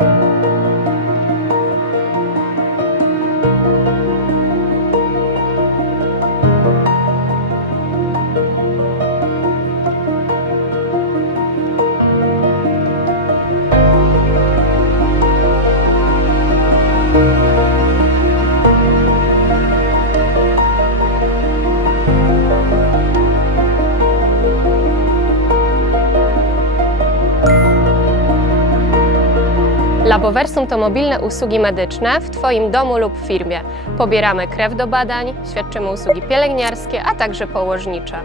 you Laboversum to mobilne usługi medyczne w Twoim domu lub firmie. Pobieramy krew do badań, świadczymy usługi pielęgniarskie, a także położnicze.